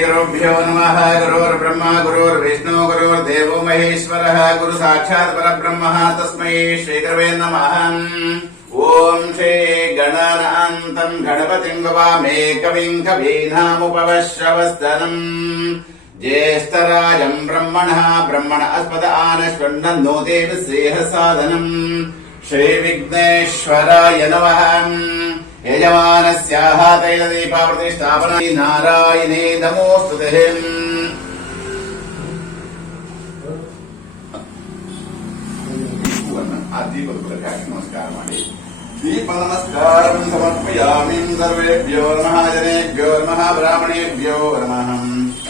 गुरुभ्यो नमः। गुरुर्ब्रह्मा गुरुर्विष्णु गुरुर्देवो महेश्वरः गुरु साक्षात् परब्रह्मः तस्मै श्रीगुरवे नमः। ओम श्री गणानान्तं गणपतिं भवामहे कविं कवीनामुपवश्रवस्तनम् ज्येष्ठराजं ब्रह्मण अस्पद आनश्वन्नोदेव श्रेयसाधनम् श्रीविघ्नेश्वराय नमः। यजमानस्याः तैलदीपावतिष्ठापना नारायणे नमोस्तुते। नमस्कार दीप नमस्कार समर्पयामि सर्वेभ्यो नमः जनेभ्यो नमः ब्राह्मणेभ्यो नमः।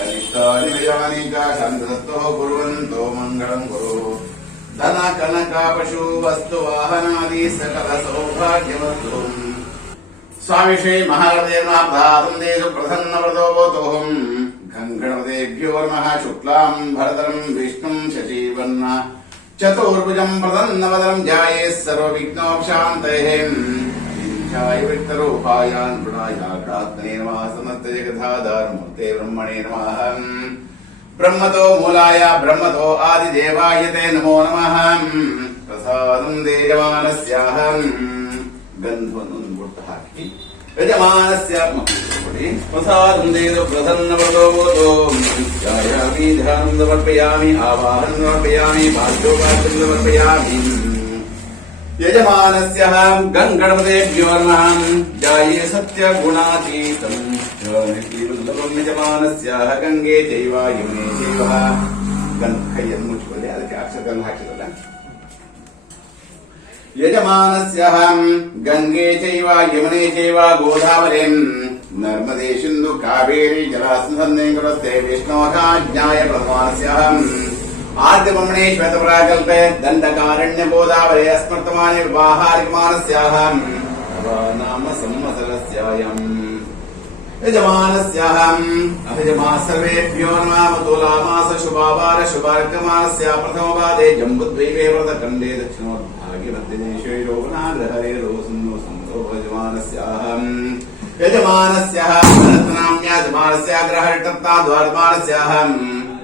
अनिष्टानि विजयानि च शान्ततो कुर्वन्तो मङ्गलं कुरु। धन कनक पशु वस्तु वाहनादि सकल सौभाग्यवस्तु स्वामी श्री महागणपतिर्माप्तातुं प्रसन्नव्रतोऽवतोऽहम्। गणपतेभ्यो नमः। शुक्लां भरतरं विष्णुं शशिवर्णं चतुर्भुजं प्रसन्नवदनं ध्यायेत् सर्वविघ्नोपशान्तये। दीर्घाय वित्तरूपायान् गुणाय गणात्मने नमः। समस्तजगदाधारमूर्ते ब्रह्मणे नमः। ब्रह्मतो मूलाय ब्रह्मतो आदिदेवाय ते नमो नमः। प्रसादं देयमानस्याहं गन्धವನ್ನು ಗುರ್ತು ಹಾಕಿ ಯಜಮಾನಸ್ಯ ಪ್ರಸಾದಂ ದೇವ ಪ್ರಸನ್ನವ್ರತೋऽವತೋ ಧ್ಯಾಯಾಮಿ ಧ್ಯಾನಂ ಸಮರ್ಪಯಾಮಿ ಆವಾಹನಂ ಸಮರ್ಪಯಾಮಿ ಭಾಗ್ಯೋಪಾಸಂ ಸಮರ್ಪಯಾಮಿ। ಯಜಮಾನಸ್ಯ ಗಣಪತಿಭ್ಯೋ ನಮಃ। ಧ್ಯಾಯೇ ಸತ್ಯ ಗುಣಾತೀತಂ ನಿರ್ಮಲಂ ಯಜಮಾನಸ್ಯ ಗಂಗೆ ಚೈವ ಯಮುನೆ ಚೈವ। ಕೈಯನ್ನು ಮುಚ್ಚಿಕೊಳ್ಳಿ, ಅದಕ್ಕೆ ಅಕ್ಷರಗಳನ್ನು ಹಾಕಿದಲ್ಲ। यजमानस्य गंगे चैव यमुने चैव गोदावरीं नर्मदे सिन्धु कावेरी जलासन्धे कुरुते विष्णोः ज्ञाय प्रथमानस्य आद्यब्रह्मणे श्वेतपराकल्पे दण्डकारण्य गोदावरी अस्मर्तमाने विवाहारिकमानस्याः नाम संवत्सरस्यायम्। यजमानस्याः अभिजमा सर्वेभ्यो नमः। तुलामास शुभावार शुभार्कमानस्य प्रथमपादे जम्बुद्वीपे व्रतखण्डे दक्षिणोद्भागे मध्यदेशे योगनाग्रहरे रोसन्नो संतो यजमानस्याः। यजमानस्याः रत्नाम्याजमानस्य ग्रहटत्ताद्वारमानस्याः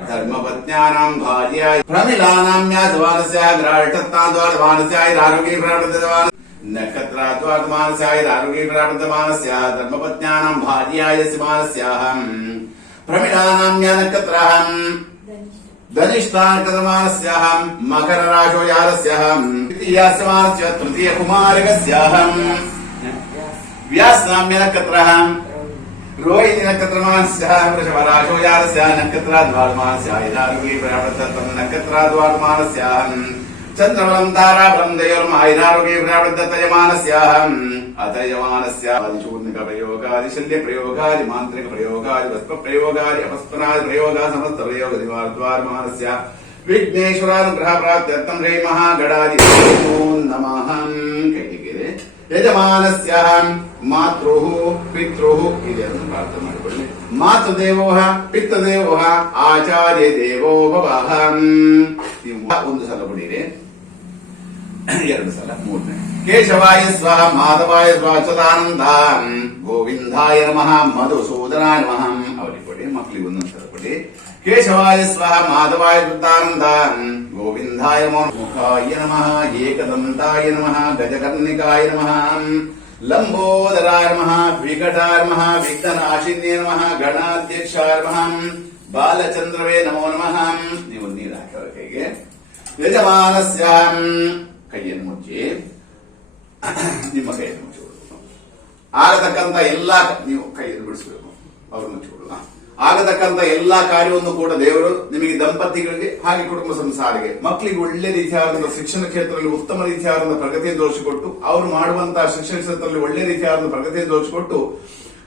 धर्मपत्न्यानां भार्याय प्रमिलानाम्याजमानस्य ग्रहटत्ताद्वारमानस्य आरोग्ये प्रवर्तमान नक्षत्राद्वारमानस्याय आरोग्ये प्रवर्तमानस्य धर्मपत्न्यानां भार्याय मानस्याः प्रमिलानाम्या नक्षत्राः धनिष्ठानकमानस्याः मकर राशो यारस्याः तृतीयास्मानस्य तृतीय कुमारकस्याः व्यासनाम्य नक्षत्रः रोहिणी नक्षत्रमानस्याः वृषभ राशो यारस्याः नक्षत्राद्वारमानस्याः आरोग्ये प्रवर्ततं नक्षत्राद्वारमानस्याः चंद्रबलं ताराबलं दयोर्मायिनारोग्ये प्रावृद्धतयमानस्याः अतयमानस्यादिशूर्णिकप्रयोगादि शल्यप्रयोगादि मान्त्रिकप्रयोगादि वस्त्रप्रयोगादि अपस्पनादि प्रयोगा समस्त प्रयोग निवारद्वारमानस्य विघ्नेश्वरानुग्रहप्राप्त्यर्थं ह्री महागणादि नमः। यजमानस्याः मातृः पितृः ಇದನ್ನು ಪ್ರಾರ್ಥನೆ ಮಾಡಿಕೊಳ್ಳಿ। ಮಾತೃದೇವೋ ಪಿತೃದೇವೋ ಆಚಾರ್ಯ ದೇವೋ ಭವಃ। ಒಂದು ಸಲ ಬಿಡಿರಿ, ಎರಡು ಸಲ, ಮೂರನೇ ಕೇಶವಾಯ ಸ್ವಾಹ ಮಾಧವಾಯ ಸ್ವಾಹ ಅಚ್ಯುತಾನಂದ ಗೋವಿಂದಾಯ ನಮಃ ಮಧುಸೂದನಾಯ ನಮಃ। ಅವರಿಗೆ ಕೊಡಿ, ಮಕ್ಕಳಿಗೆ ಒಂದೊಂದು ಸಲ ಕೊಡಿ। ಕೇಶವಾಯ ಸ್ವಾಹ ಮಾಧವಾಯ ಅಚ್ಯುತಾನಂದ ಗೋವಿಂದಾಯ ನಮಃ ಮುಖಾಯ ನಮಃ ಏಕದಂತಾಯ ನಮಃ ಗಜಕರ್ಣಿಕಾಯ ನಮಃ ಲಂಬೋದರಾಯ ನಮಃ ವಿಕಟಾಯ ನಮಃ ವಿಘ್ನನಾಶಿನ್ಯೇ ನಮಃ ಗಣಾಧ್ಯಕ್ಷಾಯ ನಮಃ ಬಾಲಚಂದ್ರವೇ ನಮೋ ನಮಃ। ನೀವು ನೀರು ಹಾಕಿ ಅವರ ಕೈಗೆ। ಯಜಮಾನಸ್ಯ ಕೈಯನ್ನು ಮುಚ್ಚಿ, ನಿಮ್ಮ ಕೈಯನ್ನು ಮುಚ್ಚಿಬಿಡಬೇಕು। ಆಗತಕ್ಕಂಥ ಎಲ್ಲಾ, ನೀವು ಕೈಯನ್ನು ಬಿಡಿಸಬೇಕು, ಅವರು ಮುಚ್ಚಿಬಿಡೋಣ। ಆಗತಕ್ಕಂಥ ಎಲ್ಲಾ ಕಾರ್ಯವನ್ನು ಕೂಡ ದೇವರು ನಿಮಗೆ ದಂಪತಿಗಳಿಗೆ ಹಾಗೆ ಕುಟುಂಬ ಸಂಸಾರಿಗೆ ಮಕ್ಕಳಿಗೆ ಒಳ್ಳೆ ರೀತಿಯಾದ ಶಿಕ್ಷಣ ಕ್ಷೇತ್ರದಲ್ಲಿ ಉತ್ತಮ ರೀತಿಯಾದ ಪ್ರಗತಿಯನ್ನು ತೋರಿಸಿಕೊಟ್ಟು, ಅವರು ಮಾಡುವಂತಹ ಶಿಕ್ಷಣ ಕ್ಷೇತ್ರದಲ್ಲಿ ಒಳ್ಳೆ ರೀತಿಯಾದ ಪ್ರಗತಿಯನ್ನು ತೋರಿಸಿಕೊಟ್ಟು,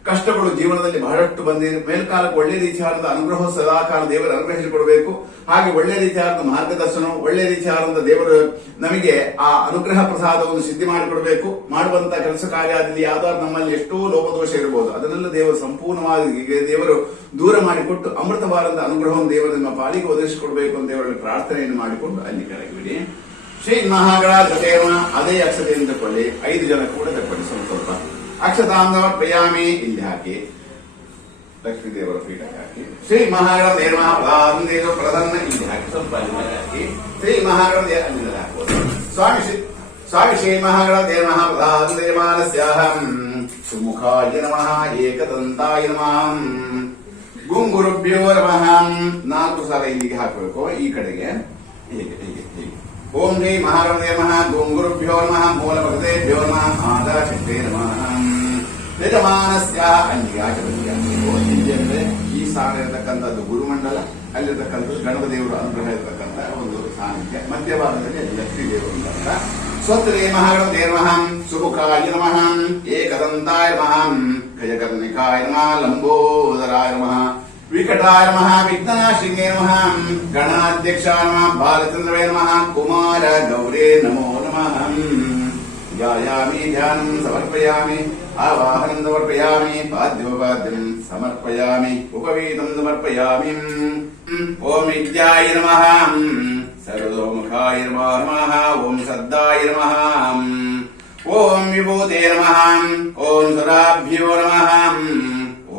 ಕಷ್ಟಗಳು ಜೀವನದಲ್ಲಿ ಬಹಳಷ್ಟು ಬಂದಿದೆ, ಮೇಲ್ಕಾಲಕ್ಕೆ ಒಳ್ಳೆ ರೀತಿಯಾದ ಅನುಗ್ರಹ ಸದಾಕಾಲ ದೇವರು ಅನುಗ್ರಹಿಸಿಕೊಡಬೇಕು। ಹಾಗೆ ಒಳ್ಳೆ ರೀತಿಯಾದ ಮಾರ್ಗದರ್ಶನ, ಒಳ್ಳೆ ರೀತಿಯಾದ ದೇವರು ನಮಗೆ ಆ ಅನುಗ್ರಹ ಪ್ರಸಾದವನ್ನು ಸಿದ್ಧಿ ಮಾಡಿಕೊಡಬೇಕು। ಮಾಡುವಂತಹ ಕೆಲಸ ಕಾರ್ಯದಲ್ಲಿ ಯಾವ್ದಾದ್ರು ನಮ್ಮಲ್ಲಿ ಎಷ್ಟೋ ಲೋಪದೋಷ ಇರಬಹುದು, ಅದನ್ನೆಲ್ಲ ದೇವರು ಸಂಪೂರ್ಣವಾಗಿ ದೇವರು ದೂರ ಮಾಡಿಕೊಟ್ಟು ಅಮೃತವಾದ ಅನುಗ್ರಹವನ್ನು ದೇವರು ನಿಮ್ಮ ಪಾಲಿಗೆ ಒದಗಿಸಿಕೊಡಬೇಕು ಅಂತ ದೇವರಲ್ಲಿ ಪ್ರಾರ್ಥನೆಯನ್ನು ಮಾಡಿಕೊಂಡು ಅಲ್ಲಿ ಕೆಳಗೆ ಬಿಡಿ। ಶ್ರೀ ಮಹಾಗಣಾಧಿಪತಿಯ ಅದೇ ಅಕ್ಷತೆಯನ್ನು ತಕೊಳ್ಳಿ, 5 ಜನ ಕೂಡ ತಕೊಳ್ಳಿ। ಸ್ವಲ್ಪ ಅಕ್ಷತಾಂ ಸಮರ್ಪಯಾಮಿ, ಇಲ್ಲಿ ಹಾಕಿ ಲಕ್ಷ್ಮೀ ದೇವರ ಪೀಠಕ್ಕೆ ಹಾಕಿ ಶ್ರೀ ಮಹಾಗಣಪತಿ ಮಹಾಪ್ರಧಾನ ಪ್ರಧಾನ ಇಲ್ಲಿ ಹಾಕಿ ಸ್ವಲ್ಪ ಹಾಕಿ ಶ್ರೀ ಮಹಾಗಣಪತಿ ಅಲ್ಲಿ ಹಾಕೋದು ಸ್ವಾಮಿ ಶ್ರೀ ಮಹಾಗಣಪತಿ ಮಹಾಪ್ರಧಾನ ದೇವಾನಸ್ಯಾಹಂ ಸುಮುಖಾಯ ನಮಃ ಏಕದಂತಾಯ ನಮಃ ಗುಂಗುರುಭ್ಯೋ ನಮಃ 4 ಸಲ ಇಲ್ಲಿಗೆ ಹಾಕಬೇಕು ಈ ಕಡೆಗೆ ಹೀಗೆ ಹೀಗೆ ಹೀಗೆ ಓಂ ಶ್ರೀ ಮಹಾಗಣಪತಿ ನಮಃ ಗುಂಗುರುಭ್ಯೋ ನಮಃ ಮೂಲಭಗತೆಭ್ಯೋ ನಮಃ ಆದಾಶಕ್ತೇ ನಮಃ ಯಜಮಾನಸ್ಯ ಅಲ್ಲಿಗೆ ಹಾಕಬೇಕು ಅಂದ್ರೆ ಈ ಸ್ಥಾನ ಇರತಕ್ಕಂಥದ್ದು ಗುರುಮಂಡಲ ಅಲ್ಲಿರ್ತಕ್ಕಂಥದ್ದು ಗಣಪತಿ ದೇವರು ಅನುಗ್ರಹ ಇರತಕ್ಕಂಥ ಒಂದು ಸಾನ್ನಿಧ್ಯ ಮಧ್ಯಭಾಗದಲ್ಲಿ ಅಲ್ಲಿ ಲಕ್ಷ್ಮೀ ದೇವರು ಅಂತ ಸ್ವತ್ರೇ ಮಹಾಗಣಪತಿ ನಮಃ ಸುಮುಖಾಯ ನಮಃ ಏಕದಂತಾಯ ನಮಃ ಗಜಕರ್ಣಿಕಾಯ ನಮಃ ಲಂಬೋದರಾಯ ನಮಃ ವಿಕಟಾಯ ನಮಃ ವಿಘ್ನನಾಶಿನೇ ನಮಃ ಗಣಾಧ್ಯಕ್ಷಾಯ ನಮಃ ಬಾಲಚಂದ್ರವೇ ನಮಃ ಕುಮಾರ ಗೌರೇ ನಮೋ ನಮಃ ಧ್ಯಾಯಾಮಿ ಧ್ಯಾನಂ ಸಮರ್ಪಯಾಮಿ ಆವಾಹನಂ ಸಮರ್ಪಯಾಮಿ ಪಾದ್ಯೋಪಾದ್ಯಂ ಸಮರ್ಪಯಾಮಿ ಉಪವೀತಂ ಸಮರ್ಪಯಾಮಿ ಓಂ ವಿದ್ಯಾಯ ನಮಃ ಸರ್ವತೋಮುಖಾಯ ನಮಃ ಓಂ ಸದ್ದಾಯ ನಮಃ ಓಂ ವಿಭೂತೆ ನಮಃ ಓಂ ಸುರಾಭ್ಯೋ ನಮಃ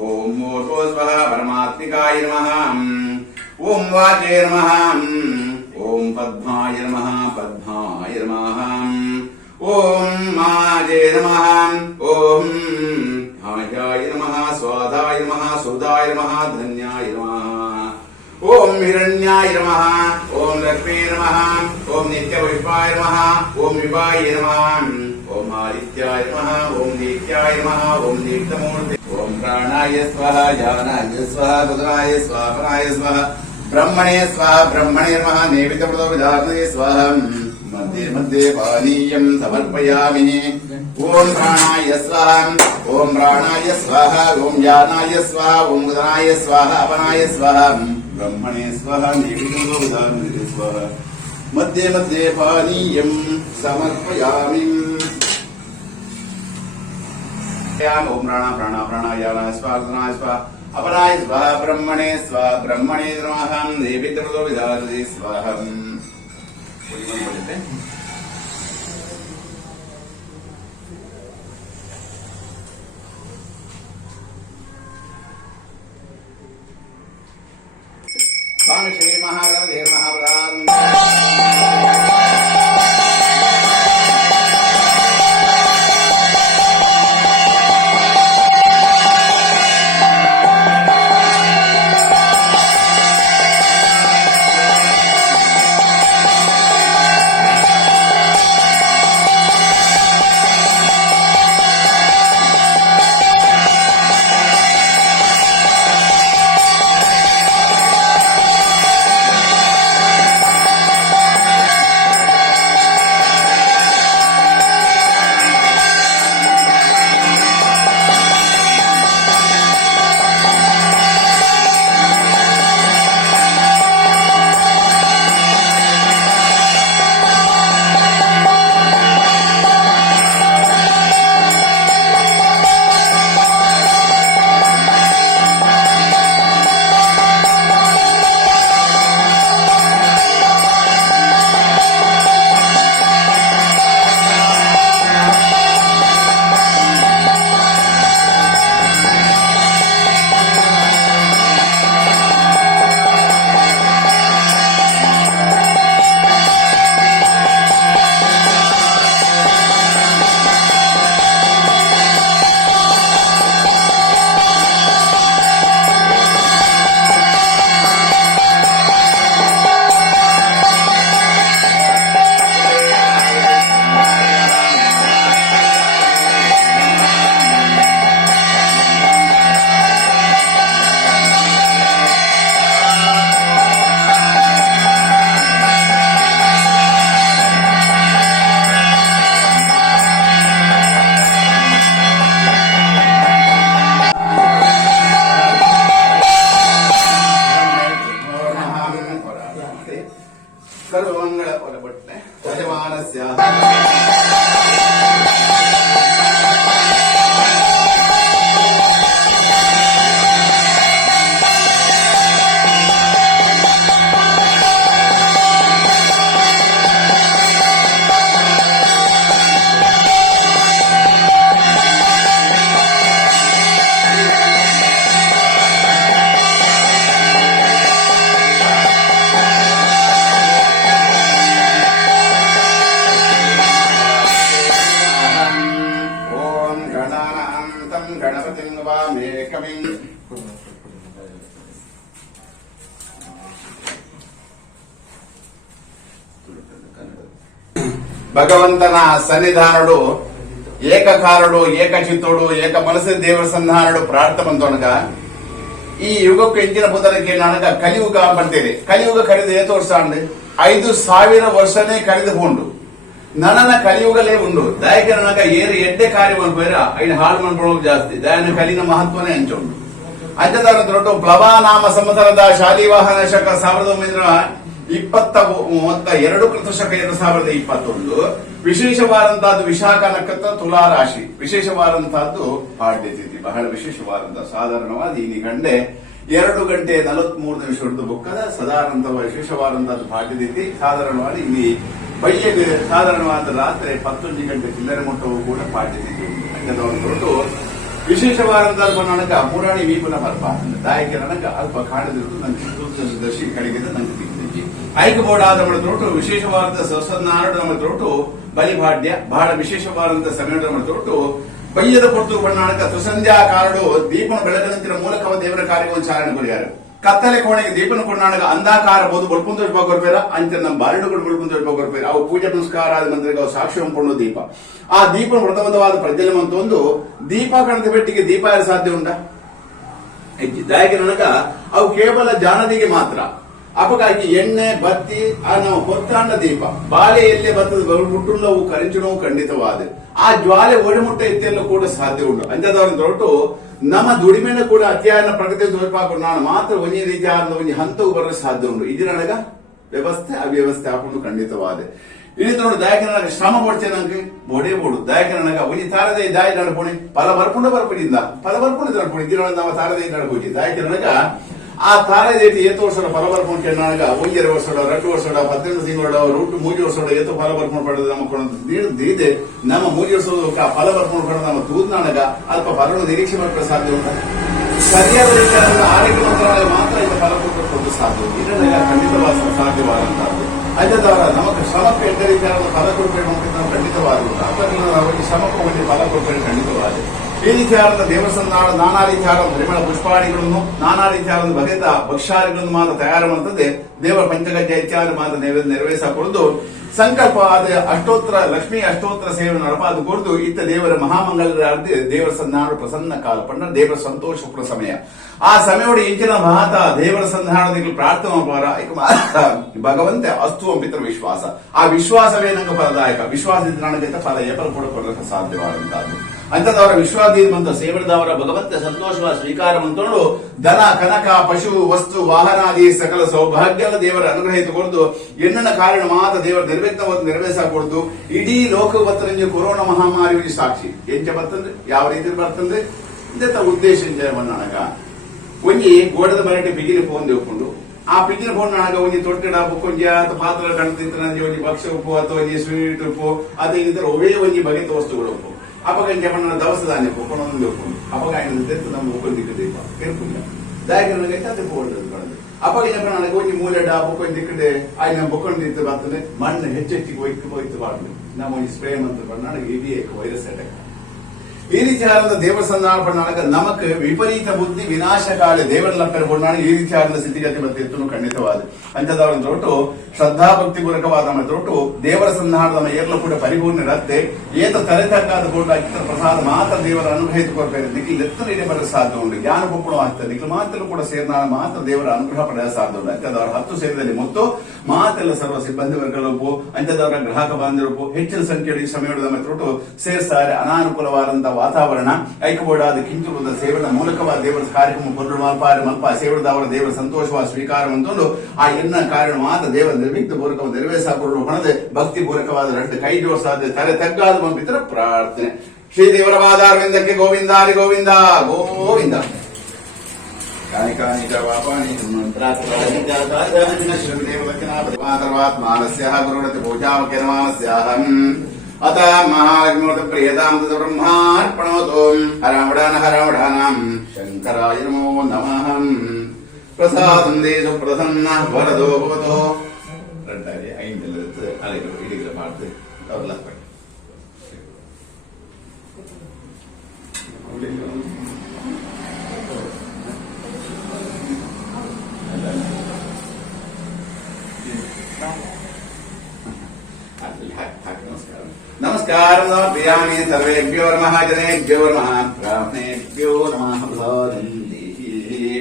ಓಂ ಮೂರ್ಧೋ ಸ್ವಃ ಪರಮಾತ್ಮಿಕಾಯ ನಮಃ ಓಂ ವಾಚೇ ನಮಃ ಓಂ ಪದ್ಮಾಯ ನಮಃ ಪದ್ಮಾಯ ನಮಃ ಓಂ ಮಾಜೇ ನಮಃ ಓಂ ಹಾಯಾಯ ನಮಃ ಸ್ವಾದಾಯ ನಮಃ ಸುದಾಯ ನಮಃ ಧನ್ಯಾಯ ನಮಃ ಓಂ ಹಿರಣ್ಯಾಯ ನಮಃ ಓಂ ಲಕ್ಷ್ಮೀ ನಮಃ ಓಂ ನಿತ್ಯಪುಷ್ಪಾಯ ನಮಃ ಓಂ ವಿಭಾಯ ನಮಃ ಓಂ ಆದಿತ್ಯಾಯ ನಮಃ ಓಂ ದೀತ್ಯಾಯ ನಮಃ ಓಂ ದೀಪ್ತಮೂರ್ತಿ ಓಂ ಪ್ರಾಣಾಯ ಸ್ವಃ ಜ್ಞಾನಾಯ ಸ್ವಃ ಬುಧಾಯ ಸ್ವಃ ಪರಾಯ ಸ್ವಃ ಬ್ರಹ್ಮಣೇ ಸ್ವಃ ಬ್ರಹ್ಮಣೇ ನಮಃ ನೈವೇದ್ಯಪ್ರದೋ ವಿಧಾರ್ಣೇ ಸ್ವಃ मध्ये मध्ये पानीयं समर्पयामि ओम प्राणाय स्वाहा ओम प्राणाय स्वाहा ओम ज्ञानाय स्वाहा ओम बुधाय स्वाहा अपनाय स्वाहा ब्रह्मणे स्वाहा निविदो उदानते स्वाहा मध्ये मध्ये पानीयं समर्पयामि ओम प्राणाय स्वाहा बुधाय स्वाहा अपनाय स्वाहा ब्रह्मणे नमः निविदो उदानते स्वाहा स्वामी श्री महागणपति महाप्रधान ಗಣಪತಿಂ ವಾಮೇಕವಿಂ ಭಗವಂತನ ಸನ್ನಿಧಾನಡು ಏಕಕಾರಡು ಏಕಚಿತ್ತೋಡು ಏಕ ಮನಸ್ಸು ದೇವರ ಸನ್ನಿಧಾನಡು ಪ್ರಾರ್ಥನೆ ಈ ಯುಗಕ್ಕೆ ಎಂಚಿನ ಬುಧನಕ್ಕೆ ನನಗ ಕಲಿಯುಗ ಬರ್ತೇನೆ. ಕಲಿಯುಗ ಕರೆದು ಏತು ವರ್ಷ ಅಂಡ್ 5,000 ವರ್ಷನೇ ಕರೆದುಕೊಂಡು ನನ್ನ ಕಲಿಯುಗಲೇ ಉಂಡು ದಯಕ್ಕೆ ನನಗ ಏರು ಎಡ್ಡೆ ಕಾರ್ಯ ಬೇರ ಐದು ಹಾಳು ಮಾಡ್ಕೊಳ್ಳೋದು ಜಾಸ್ತಿ ದಯನ ಕಲಿನ ಮಹತ್ವನೇ ಹಂಚುಂಡು. ಅಂಚದಾರ ದೊಡ್ಡ ಪ್ಲವಾನಾಮ ಸಂವತ್ಸರದ ಶಾಲಿವಾಹನ ಶಕ 1922 ಕೃತಶಕ 2021 ವಿಶೇಷವಾದಂತಹದ್ದು ವಿಶಾಖ ನಕ್ಷತ್ರ ತುಲಾ ರಾಶಿ. ವಿಶೇಷವಾದಂತಹದ್ದು ಪಾಡ್ಯ ತಿಥಿ, ಬಹಳ ವಿಶೇಷವಾದಂತಹ ಸಾಧಾರಣವಾದ ಈ ಕಂಡೆ 2 ಗಂಟೆ 43 ನಿಮಿಷ ಹಿಡಿದು ಬುಕ್ಕದ ಸಾಧಾರಣತ ವಿಶೇಷವಾದಂತಹದ್ದು ಪಾಡ್ಯ ತಿಥಿ. ಸಾಧಾರಣವಾಗಿ ಇಲ್ಲಿ ಬೈಯಗೆ ಸಾಧಾರಣವಾದ ರಾತ್ರಿ 11 ಗಂಟೆ ಚಿಲ್ಲರೆ ಮೊಟ್ಟವು ಕೂಡ ಪಾಡ್ಯ ತಿಥಿ ಉಂಟು. ಅಂಚದವನು ಹೊರಟು ವಿಶೇಷವಾದಂತಹ ನನಗ ಪುರಾಣಿ ವೀಪುನ ಬರ್ಪ ದಾಯಕ್ಕೆ ನನಗ ಅಲ್ಪ ಕಾಣದಿರುವುದು ನನ್ನ ದರ್ಶಿ ಕಡೆಗೆ ನಂಗೆ ತಿಕ್ಕಿದ್ದೆ ಆಯ್ಕೆ ಬೋರ್ಡ್ ಆದ ತೊಟ್ಟು ವಿಶೇಷವಾದ ಸವಸನ್ನಾರಡು ನಮ್ಮ ತೊಟ್ಟು ಬಲಿಭಾಡ್ಯ ಬಹಳ ವಿಶೇಷವಾದಂತಹ ಸಮಯ ನಮ್ಮ ತೊಟ್ಟು ಬಯ್ಯದ ಕೊಟ್ಟು ಬಣ್ಣಾಣಕ ತುಸಂಧ್ಯಾ ಕಾರಡು ದೀಪನ ಬೆಳಗನಂತಿನ ಮೂಲಕವ ದೇವರ ಕಾರ್ಯವನ್ನು ಚಾಲನೆ ಕೊರಿಯಾರು. ಕತ್ತಲೆ ಕೋಣೆಗೆ ದೀಪನ ಕೊಂಡಾಗ ಅಂಧಾಕಾರ ಬೋದು ಬಳ್ಕೊಂತ ಬರ್ಬೇರ ಅಂತ ನಮ್ಮ ಬಾರಿಡುಗಳು ಬಳ್ಕೊಂತ ಬರ್ಬೇರ ಅವು ಪೂಜೆ ಪುನಸ್ಕಾರ ಆದ ಮಂತ್ರಿಗೆ ಅವು ಸಾಕ್ಷಿ ಹೊಂದ್ಕೊಂಡು ದೀಪ ಆ ದೀಪ ವ್ರತಬದ್ಧವಾದ ಪ್ರಜ್ವಲನ ಅಂತ ಒಂದು ದೀಪ ಕಾಣದ ಬೆಟ್ಟಿಗೆ ದೀಪ ಯಾರು ಸಾಧ್ಯ ಉಂಟ ದಾಯಕ ನನಗ ಅವು ಕೇವಲ ಜಾನದಿಗೆ ಮಾತ್ರ ಅಪಗಾಗಿ ಎಣ್ಣೆ ಬತ್ತಿ ನಾವು ಹೊತ್ತಾಂಡ ದೀಪ ಬಾಲೆಯಲ್ಲೇ ಬತ್ತದ ಹುಟ್ಟುಲ್ಲವು ಕರಿಂಚಣವು ಖಂಡಿತವಾದ ಆ ಜ್ವಾಲೆ ಒಡಿಮುಟ್ಟ ಎತ್ತೆಲ್ಲ ಕೂಡ ಸಾಧ್ಯ ಉಂಟು. ಅಂಥದವರನ್ನು ಹೊರಟು ನಮ್ಮ ದುಡಿಮೆನ ಕೂಡ ಅತ್ಯಾಯನ ಪ್ರಗತಿ ತೋರ್ಪಾಕೊಂಡು ನಾನು ಮಾತ್ರ ಒಂದೇ ರೀತಿಯಾದ ಒಂದು ಹಂತವು ಬರಲು ಸಾಧ್ಯ ಉಂಟು. ಇದು ನನಗ ವ್ಯವಸ್ಥೆ ಅವ್ಯವಸ್ಥೆ ಹಾಕೊಂಡು ಖಂಡಿತವಾದ ಇಳಿದು ನೋಡಿ ದಾಯಕ ನನಗೆ ಶ್ರಮ ಪಡ್ತೇನೆ ನನಗೆ ಬೋಡೇ ಬೋಡು ದಾಯಕ ನನಗ ಒಂಜಿ ತಾರದೆ ದಾಯ ನಡ್ಪೋಣಿ ಫಲ ಬರ್ಪುಂಡ ಬರ್ಪಡಿಂದ ಫಲ ಬರ್ಪುಂಡ ನಡ್ಪೋಣಿ ಇದರ ನಾವು ತಾರದೆ ನಡ್ಬೋದು ದಾಯಕ ನನಗ ಆ ತಾರದೇಟಿ ಏತು ವರ್ಷದ ಫಲ ಬರ್ಕೊಂಡು ನನಗ 1 ವರ್ಷ 2 ವರ್ಷ 18 ತಿಂಗಳ ರೂಟ್ 3 ವರ್ಷ ಏತು ಫಲ ಬರ್ಕೊಂಡು ಪಡೆದು ನಮ್ಮ ಇದೆ ನಮ್ಮ 3 ವರ್ಷದ ಫಲ ಬರ್ಕೊಂಡು ಪಡೆದು ನಮ್ಮ ತೂದ್ ನನಗ ಅಲ್ಪ ಫಲವನ್ನು ನಿರೀಕ್ಷೆ ಮಾಡಲು ಸಾಧ್ಯ ಉಂಟ. ಸರಿಯಾದ ರೀತಿಯಾದ ಆರೋಗ್ಯ ಮಂತ್ರಾಲಯ ಮಾತ್ರ ಇದು ಫಲ ಕೊಟ್ಟು ಸಾಧ್ಯ ಇದನ್ನ ಖಂಡಿತವಾದ ಸಾಧ್ಯವಾದಂತಹದ್ದು. ಅಂಥದವರ ನಮಗೆ ಶ್ರಮಕ್ಕೆ ಎಂತ ರೀತಿಯಾದ ಫಲ ಕೊಡಬೇಕು ಅಂತ ನಾವು ಖಂಡಿತವಾದ ಶ್ರಮಕ್ಕೆ ಒಂದು ಫಲ ಕೊಡಬೇಕು ಖಂಡಿತವಾದ ಈ ರೀತಿಯಾದ ದೇವಸ್ಥಾನ ನಾನಾ ರೀತಿಯಾದ ಪರಿಮಳ ಪುಷ್ಪಾಣಿಗಳನ್ನು ನಾನಾ ರೀತಿಯಾದ ಬಗೆದ ಭಕ್ಷ್ಯಾದಿಗಳನ್ನು ಮಾತ್ರ ತಯಾರು ಮಾಡುತ್ತದೆ. ದೇವರ ಪಂಚಗಜ್ಜ ಇತ್ಯಾದಿ ಮಾತ್ರ ನೆರವೇರಿಸಿಕೊಂಡು ಸಂಕಲ್ಪ ಆದ ಅಷ್ಟೋತ್ತರ ಲಕ್ಷ್ಮೀ ಅಷ್ಟೋತ್ತರ ಸೇವೆ ನಡಪಾದು ಕೊಡ್ದು ಇತ್ತ ದೇವರ ಮಹಾಮಂಗಲ ದೇವರ ಸನ್ನಾಡು ಪ್ರಸನ್ನ ಕಾಲ ಪಂಡ ದೇವರ ಸಂತೋಷಪುರ ಸಮಯ ಆ ಸಮಯೋಡು ಇಂಚಿನ ಮಹಾತ ದೇವರ ಸಂಧಾನದಲ್ಲಿ ಪ್ರಾರ್ಥನೆ ಭಗವಂತ ಅಸ್ತು ಅಂಪಿತರ ವಿಶ್ವಾಸ ಆ ವಿಶ್ವಾಸವೇ ನಂಗೆ ಫಲದಾಯಕ ವಿಶ್ವಾಸದಿಂದ ನನಗೆ ಫಲ ಏಪಲ್ ಕೂಡ ಕೊಡಲಿಕ್ಕೆ ಸಾಧ್ಯವಾದಂತಹದ್ದು. ಅಂಥದವರ ವಿಶ್ವಾಸದಿಂದ ಸೇವರದವರ ಭಗವಂತ ಸಂತೋಷವ ಸ್ವೀಕಾರ ಮಂತ್ಕೊಂಡು ಧನ ಕನಕ ಪಶು ವಸ್ತು ವಾಹನಾದಿ ಸಕಲ ಸೌಭಾಗ್ಯದ ದೇವರ ಅನುಗ್ರಹಿಸಿಕೊಂಡು ಎಣ್ಣನ ಕಾರಣ ಮಾತ್ರ ದೇವರ ನಿರ್ವಿಘ್ನವನ್ನು ನೆರವೇರಿಸಕೊಡ್ದು ಇಡೀ ಲೋಕ ಕೊರೋನಾ ಮಹಾಮಾರಿ ಸಾಕ್ಷಿ ಎಂಚ ಬರ್ತಂದ್ರೆ ಯಾವ ರೀತಿ ಬರ್ತಂದ್ರೆ ಇಂಥ ಉದ್ದೇಶ ನನಗ ಒಂಜಿ ಗೋಡದ ಬರಟೆ ಬಿಗಿನ ಫೋನ್ ದೇವ್ಕೊಂಡು ಆ ಪಿಗಿನ ಫೋನ್ ನನಗ ಒಂಜಿ ತೊಟ್ಟಿಡ ಬುಕ್ಕೊಂಜಿ ಅಥವಾ ಪಾತ್ರ ಕಂಡು ಒಂಜಿ ಭಕ್ಷ್ಯ ಉಪ್ಪು ಅಥವಾ ಒಂಜಿ ಸ್ವೀಟ್ ಉಪ್ಪು ಅಥವಾ ಇನ್ನಿತರ ಒಳ್ಳೆ ಒಂಜಿ ಬಗೆತ ವಸ್ತುಗಳು ಉಪ್ಪು ಅಪಗಂಜ ಬಣ್ಣ ದವಸ ಧಾನ್ಯ ಕೊನೊಂದು ಅಪಗಾಯನ ತೆತ್ತು ನಮ್ಮ ಒಕ್ಕೊಂದು ದೀಪ ಕೆರ್ಪುಲ್ಲ ದಾಯಕ ನನಗೆ ಅದೇ ಫೋನ್ ಅಪಗಂಜ ನನಗೆ ಒಂಜಿ ಮೂಲೆಡ ಬೊಕ್ಕೊಂದು ದಿಕ್ಕಡೆ ಆಯ್ನ ಬೊಕ್ಕೊಂಡು ಬರ್ತದೆ ಮಣ್ಣು ಹೆಚ್ಚೆಚ್ಚಿಗೆ ಹೋಯ್ತು ಬಾಡ್ದು ನಮ್ಮ ಒಂಜಿ ಸ್ಪ್ರೇ ಮಂತ್ರ ನನಗೆ ಇಡೀ ವೈರಸ್ ಅಟ್ಯಾಕ್ ಈ ರೀತಿಯಾದ ದೇವಸ್ಥಾನ ಪಣ್ಣಾಗ ನಮಕ್ ವಿಪರೀತ ಬುದ್ಧಿ ವಿನಾಶಕಾಲ ದೇವರ ಪೆರಗೊಂಡಾಗ ಈ ರೀತಿಯಾದ ಸ್ಥಿತಿಗತಿ ಮತ್ತೆ ಖಂಡಿತವಾದ ಅಂಥದವರನ್ನು ತೊಟ್ಟು ಶ್ರದ್ಧಾ ಭಕ್ತಿ ಪೂರ್ವಕವಾದ ತೊಟ್ಟು ದೇವರ ಸಂಧಾನದ ಏರ್ಲು ಕೂಡ ಪರಿಪೂರ್ಣ ಇರತ್ತೆ ಏತ ತಲೆತಕ್ಕಾದ ಕೂಡ ಇತರ ಪ್ರಸಾದ ಮಾತ್ರ ದೇವರ ಅನುಗ್ರಹಿಸಿಕೊಡ್ಬೇಕು ನಿಖಿಲ್ ಎತ್ತನೇ ಬರಲು ಸಾಧ್ಯ ಉಂಟು ಜ್ಞಾನ ಪುಪ್ಪಣ ಆಗ್ತದೆ ನಿಖಿಲ್ ಮಾತ್ರ ಕೂಡ ಸೇರಿದ ಮಾತ್ರ ದೇವರ ಅನುಗ್ರಹ ಪಡೆಯಲು ಸಾಧ್ಯ ಉಂಟು. ಅಂಥದವರ 10 ಸೇರಿದಲ್ಲಿ ಮತ್ತು ಮಾತೆಲ್ಲ ಸರ್ವ ಸಿಬ್ಬಂದಿ ವರ್ಗಗಳು ಅಂಥದವರ ಗ್ರಾಹಕ ಬಾಂಧವರು ಹೆಚ್ಚಿನ ಸಂಖ್ಯೆಯಲ್ಲಿ ಸಮಯದ ತೊಟ್ಟು ಸೇರ್ತಾರೆ ಅನಾನುಕೂಲವಾದಂತಹ ವಾತಾವರಣ ಐಕ್ಯಬೋಡಾದ ಕಿಂಚುರದ ಸೇವನ ಮೂಲಕವಾದ ದೇವರ ಕಾರ್ಯಕ್ರಮ ಪೊರುಳು ಮಲ್ಪ ಸೇವಡದವರ ದೇವರ ಸಂತೋಷವಾದ ಸ್ವೀಕಾರ ಅಂತಂದು ಆ ಎನ್ನ ಕಾರಣ ಮಾತ್ರ ದೇವರ ನಿರ್ವಿಘ್ನ ಪೂರ್ವಕ ನೆರವೇರಿಸಿಕೊಂಡು ಹೊಣದೆ ಭಕ್ತಿ ಪೂರ್ವಕವಾದ 2 ಕೈ ಜೋಡಿಸಾದ ತಲೆ ತಗ್ಗಾದ ಮಂಪಿತರ ಪ್ರಾರ್ಥನೆ. ಶ್ರೀ ದೇವರ ವಾದಾರವಿಂದಕ್ಕೆ ಗೋವಿಂದಾರಿ ಗೋವಿಂದ ಗೋವಿಂದ ಗುರುಡತಿ ಪೂಜಾವಕ್ಯಮಾನಸ್ಯಾಹಂ ಅತ ಮಹಾಗ್ನೋತ ಪ್ರಿಯತಾಂ ತದ ಬ್ರಹ್ಮಾರ್ಪಣೋತು ಹರಮಡಾನಾಂ ಶಂಕರಾಯ ನಮೋ ನಮಃ. ಪ್ರಸಾದಂ ದೇಶು ಪ್ರಸನ್ನ ವರದೋ ಭವತೋ ரெண்டாயிரம் 5 அலைகள் இடிகளை பார்த்து அவர்லாம் नमस्कारं समर्पयामि। सर्वेभ्यो नमः, जनेभ्यो नमः, ब्राह्मणेभ्यो नमः। प्रसादं देहि।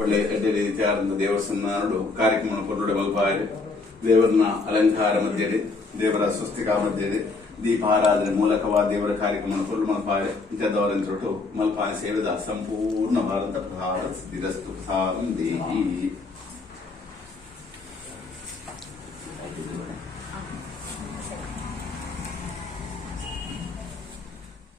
ಒಳ್ಳೆ ರೀತಿಯಾದಂತಹ ದೇವಸ್ಥಾನ ಕಾರ್ಯಕ್ರಮ ಕೊರಡೆ ಮಲ್ಪಾರೆ ದೇವರನ್ನ ಅಲಂಕಾರ ಮಧ್ಯೆ ದೇವರ ಸ್ವಸ್ತಿಕ ಮಧ್ಯೆ ದೀಪಾರಾಧನೆ ಮೂಲಕವಾದ ದೇವರ ಕಾರ್ಯಕ್ರಮ ಕೊರಡು ಮಲ್ಪಾರೆ ಇಂಥದ್ದವರಂತೊಟ್ಟು ಮಲ್ಪಾನೆ ಸೇವೆದ ಸಂಪೂರ್ಣ ಭಾರತ ಪ್ರಸಾದ ಸಿದ್ಧಿರಸ್ತು ಪ್ರಸಾದಂ ದೇಹಿ.